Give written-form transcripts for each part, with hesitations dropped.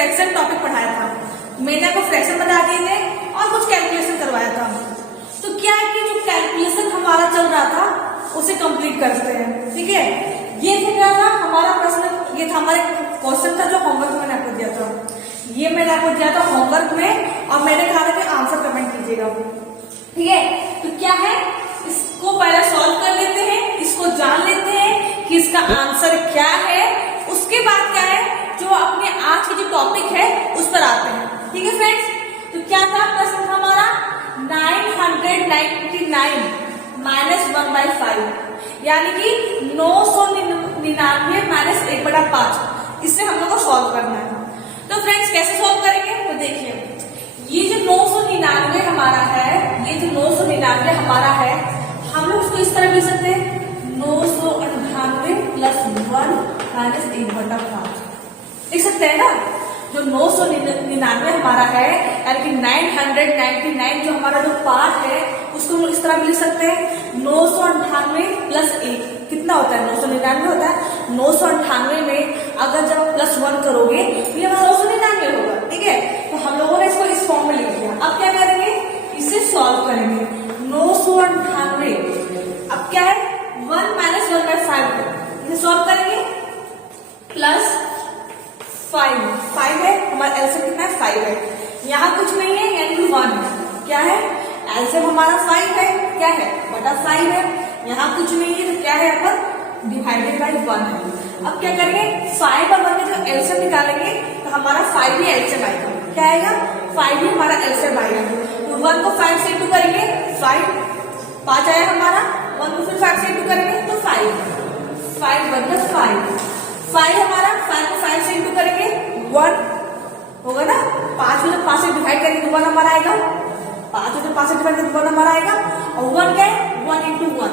Fraction topic पढ़ाया था, मैंने आपको फ्रैक्शन बता दिए थे और कुछ कैलकुलेशन करवाया था। तो क्या है कि जो कैलकुलेशन हमारा चल रहा था उसे कंप्लीट करते हैं, ठीक है। ये क्या था हमारा प्रश्न, ये था हमारा क्वेश्चन था जो होमवर्क मैंने आपको दिया था, ये मैंने आपको दिया था होमवर्क में और मैंने कहा था कि आंसर कमेंट कीजिएगा, ठीक है। तो क्या है, इसको पहले सॉल्व कर लेते हैं, इसको जान लेते हैं कि इसका आंसर क्या है, उसके बाद क्या है जो अपने आज की जो टॉपिक है उस पर आते हैं, ठीक है फ्रेंड्स। तो क्या था प्रश्न था हमारा 999 माइनस 1/5 यानी कि 999 माइनस 1/5, इससे हम लोग को सॉल्व करना है। तो फ्रेंड्स कैसे सॉल्व करेंगे तो देखिए, ये जो 999 हमारा है, ये जो 999 हमारा है, हम लोग उसको इस तरह लिख सकते हैं 998 प्लस 1 माइनस 1/5 लिख सकते हैं ना। जो 999 हमारा है यानी कि 999 जो हमारा जो पार्ट है उसको हम इस तरह भी लिख सकते हैं 998 प्लस 1 कितना होता है 999 होता है। 998 में अगर जब आप प्लस 1 करोगे तो ये हमारा 999 होगा, ठीक है। तो हम लोगों ने इसको इस फॉर्म में लिख दिया। अब क्या करेंगे, इसे सॉल्व करेंगे। 998 अब क्या है 1 माइनस 1/5 इसे सॉल्व करेंगे प्लस 5 है, हमारा एलसीएम कितना है 5 है, यहाँ कुछ नहीं है यानी कि 1 है, क्या है एलसीएम हमारा 5 है, क्या है बटा 5 है, यहाँ कुछ नहीं है तो क्या है अपन डिवाइडेड बाई 1 है। अब क्या करेंगे 5 और 1 का जो एलसीएम निकालेंगे तो हमारा 5 ही एलसीएम आएगा, क्या आएगा 5 ही हमारा एलसीएम आएगा। तो 1 को 5 से इंटू करेंगे 5 आया हमारा, 1 को फिर 5 से इंटू करेंगे तो 5 बन 5 हमारा, 5 को 5 से इंटू करेंगे 1 होगा ना, 5 को जब 5 से डिवाइड करेंगे तो 1 हमारा आएगा, 5 को जब 5 से डिवाइड करेंगे तो 1 हमारा आएगा, और 1 क्या है 1 इंटू 1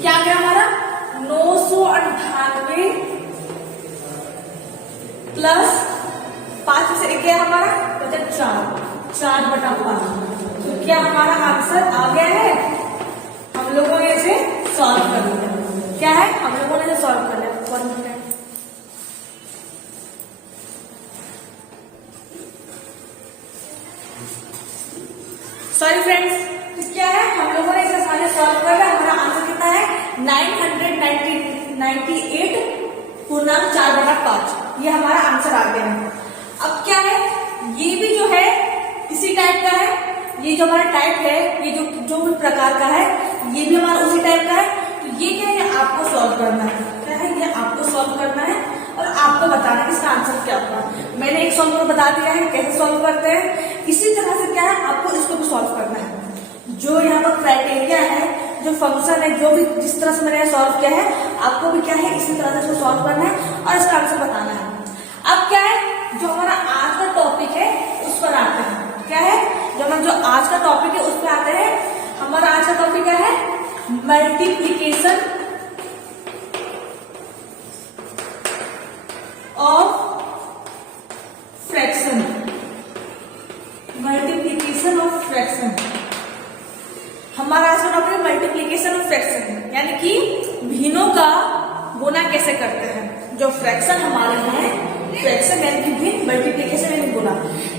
क्या गया हमारा 998 प्लस 5 से 1 गया हमारा बचा 4/5। तो क्या हमारा आंसर आ गया है, हम लोगों ने इसे सॉल्व कर लिया, क्या है हम लोगों ने सॉल्व कर लिया। 1 मिनट सॉरी फ्रेंड्स, तो क्या है हम लोगों ने इसे सारे सॉल्व कर लिया। हमारा आंसर कितना है 998 पूर्णांक 4/5, ये हमारा आंसर आ गया है। अब क्या है ये भी जो है इसी टाइप का है, ये जो हमारा टाइप है ये जो प्रकार का है ये भी हमारा उसी टाइप का है। तो ये क्या है आपको सॉल्व करना है, क्या है ये आपको सॉल्व करना है और आपको बताना है इसका आंसर क्या होगा। मैंने एक सॉल्व बता दिया है कैसे सॉल्व करते हैं, इसी तरह से क्या है आपको इसको भी सॉल्व करना है। जो यहाँ पर क्राइटेरिया है, जो फंक्शन है, जो भी जिस तरह से मैंने सॉल्व किया है आपको भी क्या है इसी तरह से इसको सॉल्व करना है और इसका आंसर बताना है। अब क्या है जो हमारा आज का टॉपिक है उस पर आते हैं, क्या है जो आज का टॉपिक है उस पर आते हैं। हमारा आज का टॉपिक क्या है multiplication of fraction, multiplication of fraction. हमारा आज का टॉपिक मल्टीप्लीकेशन ऑफ फ्रैक्शन यानी कि भिन्नों का गुना कैसे करते हैं। जो फ्रैक्शन हमारे हैं फ्रैक्शन यानी कि भिन्न, मल्टीप्लीकेशन यानी गुना,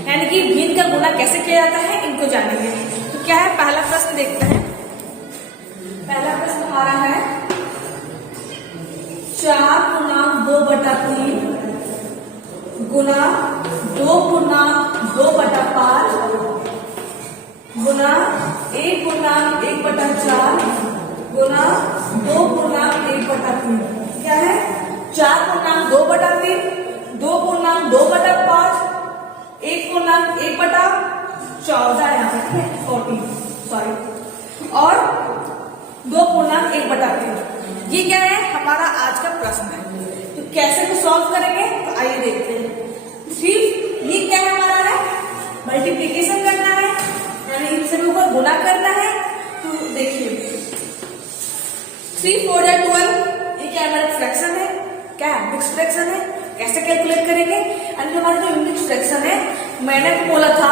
यानी कि भिन्न का गुना कैसे किया जाता है इनको जानेंगे। तो क्या है पहला प्रश्न देखते हैं। पहला प्रश्न हमारा है 4/2/3 गुना 2/2/5 गुना 1/1/4 गुना 2/1/3। क्या है 4/2/3 2/2/5 1/1/14 यहाँ पर, ठीक है 14 सॉरी, और 2/1/3। ये क्या है हमारा आज का प्रश्न है। तो कैसे को सॉल्व करेंगे तो आइए देखते हैं। सिर्फ ये क्या है हमारा है मल्टीप्लीकेशन करना है यानी इन सभी को गुना करना है। तो देखिए 3 4 12 ये क्या हमारा फ्रैक्शन है, क्या मिक्स फ्रैक्शन है। कैसे कैलकुलेट करेंगे, यानी जो हमारे जो मिक्स फ्रैक्शन है मैंने बोला था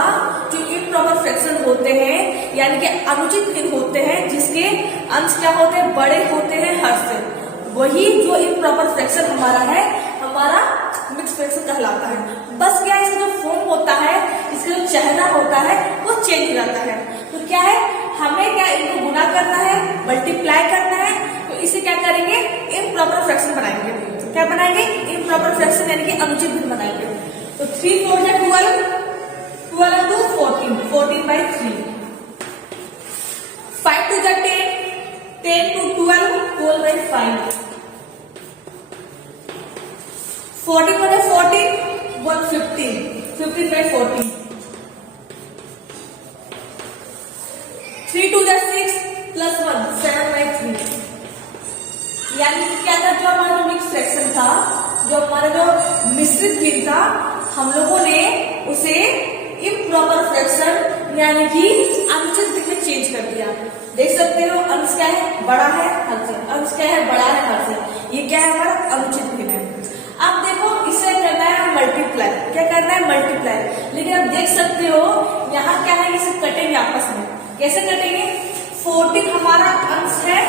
जो इम्प्रॉपर फ्रैक्शन होते हैं यानी कि अनुचित भिन्न होते हैं जिसके अंश क्या होते हैं बड़े होते हैं हर से, वही जो इम्प्रॉपर फ्रैक्शन हमारा है हमारा मिक्स फ्रैक्शन कहलाता है। बस क्या है, इसका जो फॉर्म होता है, इसका जो चेहरा होता है वो चेंज हो जाता है। तो क्या है, हमें क्या इनको गुना करना है, मल्टीप्लाई करना है, तो इसे क्या करेंगे, इम्प्रॉपर फ्रैक्शन बनाएंगे। क्या बनाएंगे, इम्प्रॉपर फ्रैक्शन यानी कि अनुचित भिन्न बनाएंगे। तो 3 4 जा 12, 12 2 14, 14/3, 5 2 जा 10, 10 2 12, 12/5, 14 1 14, 1 15, 15/14, 3 2 जा 6 प्लस 1 7/3। यानी कि क्या था, जो हमारा जो मिक्स फ्रैक्शन था, जो हमारा जो मिश्रित भिन्न था, हम लोगों ने उसे इम्प्रॉपर फ्रैक्शन यानी कि अनुचित भिन्न में चेंज कर दिया। देख सकते हो, अंश क्या है, बड़ा है हद से, अंश क्या है, बड़ा है हद से। ये क्या है, हमारा अनुचित भिन्न है। अब देखो, इसे करना है मल्टीप्लाई। क्या करना है, मल्टीप्लाई। लेकिन आप देख सकते हो यहाँ क्या है, इसे कटेंगे आपस में। कैसे कटेंगे, 14 हमारा अंश है,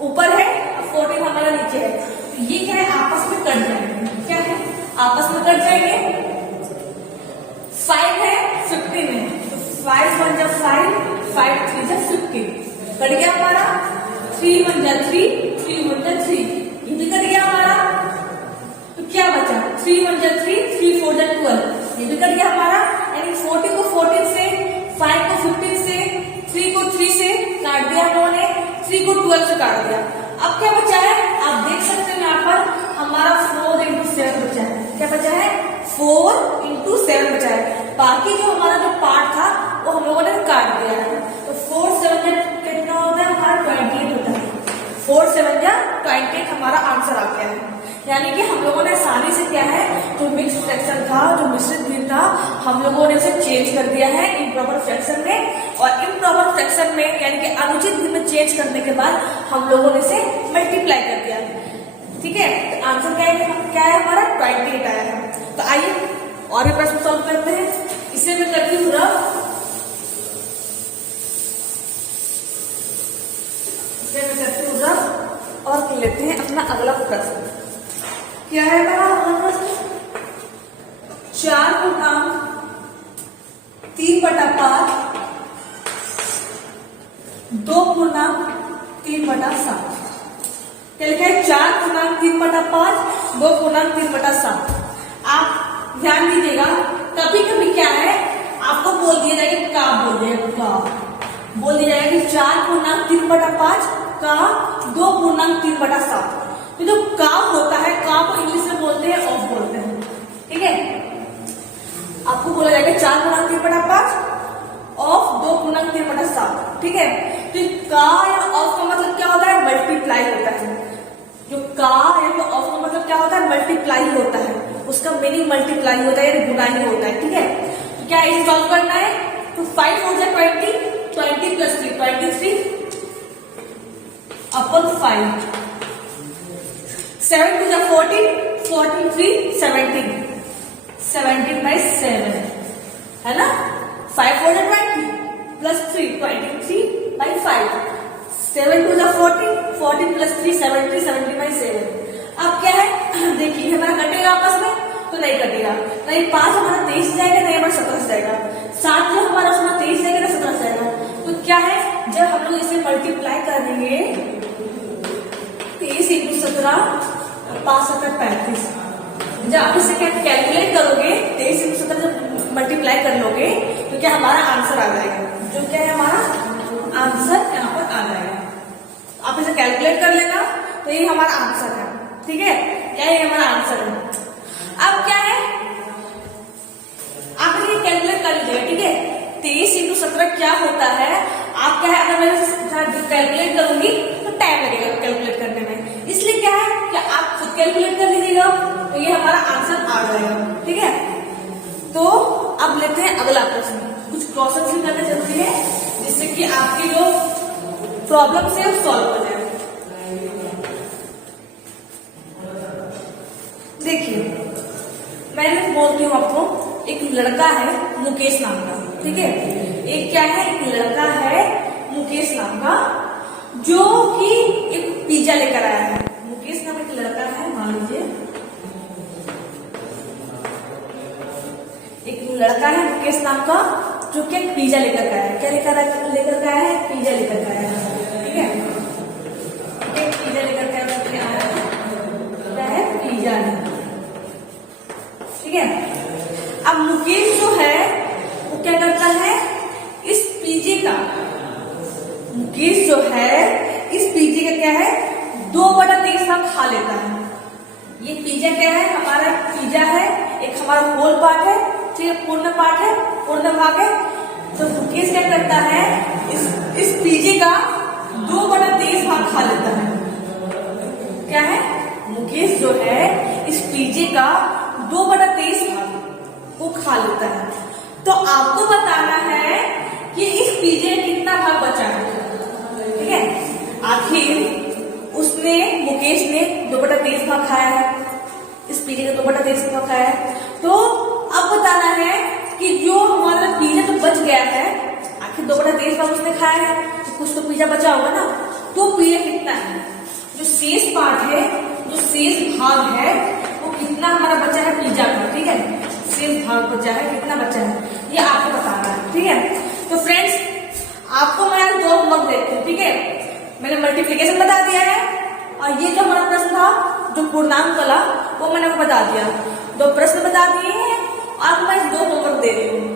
ऊपर है, 14 हमारा नीचे है, तो ये क्या है, आपस में कट जाएंगे। क्या है, आपस में कट जाएंगे। 5 है, 15 है, तो 5 1 जा 5, 5 3 जा 15, कट गया हमारा। 3 1 जा 3, 3 1 जा 3, ये भी कट गया हमारा। तो क्या बचा, 3 1 जा 3, 3 4 जा 12, ये भी कट गया हमारा। यानी 14 को 14 से, 5 को 15 से, 3 को 3 से काट दिया हम लोगों ने, 3 को 12 से काट दिया। अब क्या बचा है, आप देख सकते हो यहाँ पर हमारा 4 into 7 बचा है। क्या बचा है, 4 into 7 बचा है। बाकी जो हमारा जो पार्ट था वो हम लोगों ने काट दिया है। तो 4 7 कितना होता है, हमारा 28 होता है। 4 7 जा 28 हमारा आंसर आ गया है। यानी कि हम लोगों ने आसानी से क्या है, जो मिक्स फ्रैक्शन था, जो मिश्रित भिन्न था, हम लोगों ने उसे चेंज कर दिया है इम्प्रॉपर फ्रैक्शन में। और इम्प्रॉपर फ्रैक्शन में यानी कि अनुचित भिन्न में चेंज करने के बाद हम लोगों ने इसे मल्टीप्लाई कर दिया। ठीक है, तो आंसर क्या है हमारा 28 आया है। तो आइए और भी प्रश्न सॉल्व करते हैं। इसे मैं करती हूँ रफ। इसे मैं करती हूँ रफ और लेते हैं अपना अगला प्रश्न। क्या है हमारा अगला प्रश्न, 4 पूर्णांक 3/5, 2 पूर्णांक 3/7। क्या लिखा है, 4 पूर्णांक 3/5, 2 पूर्णांक 3/7। आप ध्यान दीजिएगा, कभी कभी क्या है, आपको बोल दिया जाएगा, का बोल दिया, का बोल दिया जाएगा कि 4 पूर्णांक 3/5 का 2 पूर्णांक 3/7। तो जो का होता है, का को इंग्लिश में बोलते हैं ऑफ बोलते हैं। ठीक है, आपको बोला जाएगा 4 पूर्णांक 3/5 ऑफ 2 पूर्णांक 3/7। ठीक है, तो का या ऑफ का मतलब क्या होता है, मल्टीप्लाई होता है। जो का या तो ऑफ का मतलब क्या होता है, मल्टीप्लाई होता है। उसका मीनिंग मल्टीप्लाई होता है, गुना ही होता है। ठीक है, तो क्या इसे सॉल्व करना है, तो 5 हो जाए 20, 20 प्लस 3 23 अपन 5, 7 2 जा 14, 14 3 17, 17/7 है ना। 5 4 जा 20 प्लस 3 23/5, 7 2 जा 14, 14 प्लस 3 70, 70/7। अब क्या है, देखिए हमारा कटेगा आपस में, तो नहीं कटेगा। नहीं 5 हमारा 23 जाएगा, नहीं हमारा 17 जाएगा। 7 जो हमारा उसमें 23 जाएगा ना 17 जाएगा। तो क्या है, जब हम लोग इसे मल्टीप्लाई करेंगे, 23 × 17, 5 7 35। जब आप इसे क्या कैलकुलेट करोगे, 23 × 17 जब मल्टीप्लाई कर लोगे, तो क्या हमारा आंसर आ जाएगा। जो क्या है हमारा आंसर यहाँ पर आ जाएगा। आप इसे कैलकुलेट कर लेना, तो ये हमारा आंसर है। ठीक है, क्या ये हमारा आंसर है। अब क्या है, आप ये कैलकुलेट कर लीजिएगा। ठीक है, 23 × 17 क्या होता है, आप क्या है, अगर मैं कैलकुलेट करूंगी तो टाइम लगेगा कैलकुलेट करने में, इसलिए क्या है कि आप खुद कैलकुलेट कर लीजिएगा, तो ये हमारा आंसर आ जाएगा। ठीक है, तो अब लेते हैं अगला प्रश्न। कुछ क्वेश्चन भी करने जरूरी है, जिससे कि आपकी जो प्रॉब्लम है वो सॉल्व हो जाए। देखिए, मैंने बोलती हूँ आपको, एक लड़का है मुकेश नाम का। ठीक है, एक क्या है, एक लड़का है मुकेश नाम का, जो कि एक पिज्जा लेकर आया है। मुकेश नाम एक लड़का है, मान लीजिए लड़का है मुकेश नाम का, जो कि पिज्जा लेकर के आया है। क्या लेकर के आया है? पिज्जा लेकर के आया है। ठीक है, पिज्जा लेकर के आया है, पिज्जा है। ठीक है, अब मुकेश जो है वो क्या करता है, इस पिज्जे का, मुकेश जो है इस पिज्जे का क्या है, 2/3 भाग खा लेता है। ये पिज्जा क्या है, हमारा पिज्जा है, एक हमारा होल पार्ट है, ठीक है, पूर्ण पार्ट है, पूर्ण भाग है। तो मुकेश क्या करता है, इस पिज्जे का 2/3 भाग खा लेता है। क्या है, मुकेश जो है इस पिज्जे का 2/3 भाग को खा लेता है। तो आपको बताना है कि इस पिज्जे में कितना भाग बचा है। ठीक है, आखिर उसने, मुकेश ने 2/3 भाग खाया है, इस पिज्जे का 2/3 भाग खाया है। तो अब बताना है कि जो हमारा पिज्जा तो बच गया है, आखिर 2/3 भाग उसने खाया है, तो कुछ तो पिज्जा बचा होगा ना। तो पिज्जा कितना है, जो शेष पार्ट है, जो शेष भाग है, वो कितना हमारा बचा है पिज्जा का। ठीक है, शेष भाग बचा है, कितना बचा है, ये आपको बताना है। ठीक है, तो फ्रेंड्स आपको मैं आज 2 होमवर्क देती हूँ। ठीक है, मैंने मल्टीप्लिकेशन बता दिया है, और ये जो हमारा प्रश्न था, जो पूर्णांक वाला, वो मैंने आपको बता दिया। 2 प्रश्न बता दिए हैं, और मैं 2 होमवर्क दे रही हूँ।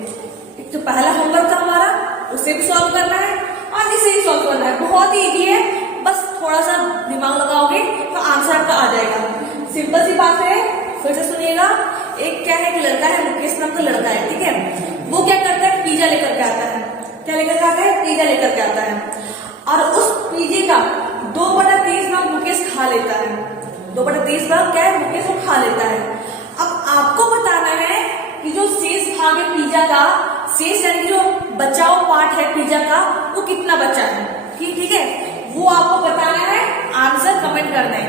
एक तो पहला होमवर्क था हमारा, उसे भी सॉल्व करना है, और इसे भी सॉल्व करना है। बहुत ही इजी है, बस थोड़ा सा दिमाग लगाओगे तो आंसर आपका आ जाएगा। सिंपल सी बात है, फिर से सुनिएगा। एक क्या है, एक लड़का है, मुकेश नाम का लड़का है। ठीक है, वो क्या करता है, पिज्जा लेकर के आता है। क्या लेकर के आता है, पिज्जा लेकर के आता है, और उस पिज्जे का 2/3 भाग मुकेश खा लेता है। 2/3 भाग क्या है, मुकेश वो खा लेता है। अब आपको बताना है कि जो शेष भाग है पिज्जा का, शेष यानी जो बचा हुआ पार्ट है पिज्जा का, वो कितना बचा है। ठीक है, वो आपको बताना है, आंसर कमेंट करना है,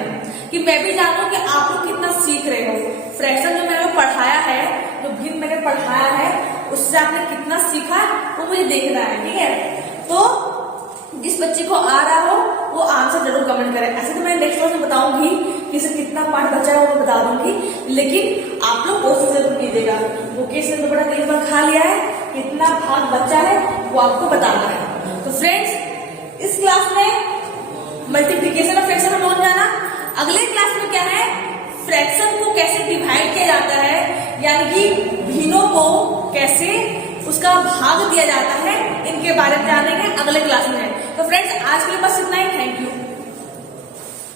कि मैं भी जानूं कि आप लोग कितना सीख रहे हो। फ्रैक्शन जो मैंने पढ़ाया है, जो भिन्न मैंने पढ़ाया है, उससे आपने कितना सीखा वो मुझे देखना है। ठीक है, तो जिस बच्चे को आ रहा हो वो आंसर जरूर कमेंट करें। ऐसे तो मैं नेक्स्ट क्लास में बताऊंगी कि इसे कितना पार्ट बचा है, वो मैं बता दूंगी, लेकिन आप लोग कोशिश जरूर कीजिएगा। मुकेश ने 2/3 भाग खा लिया है, कितना भाग बचा है वो आपको बताना है। तो फ्रेंड्स इस क्लास में मल्टीप्लीकेशन और फ्रैक्शन हम लोग जाना। अगले क्लास में क्या है, फ्रैक्शन को कैसे डिवाइड किया जाता है, यानी कि भिन्नों को कैसे उसका भाग दिया जाता है, इनके बारे में जानेंगे अगले क्लास में। तो फ्रेंड्स आज के लिए बस इतना ही। Thank you.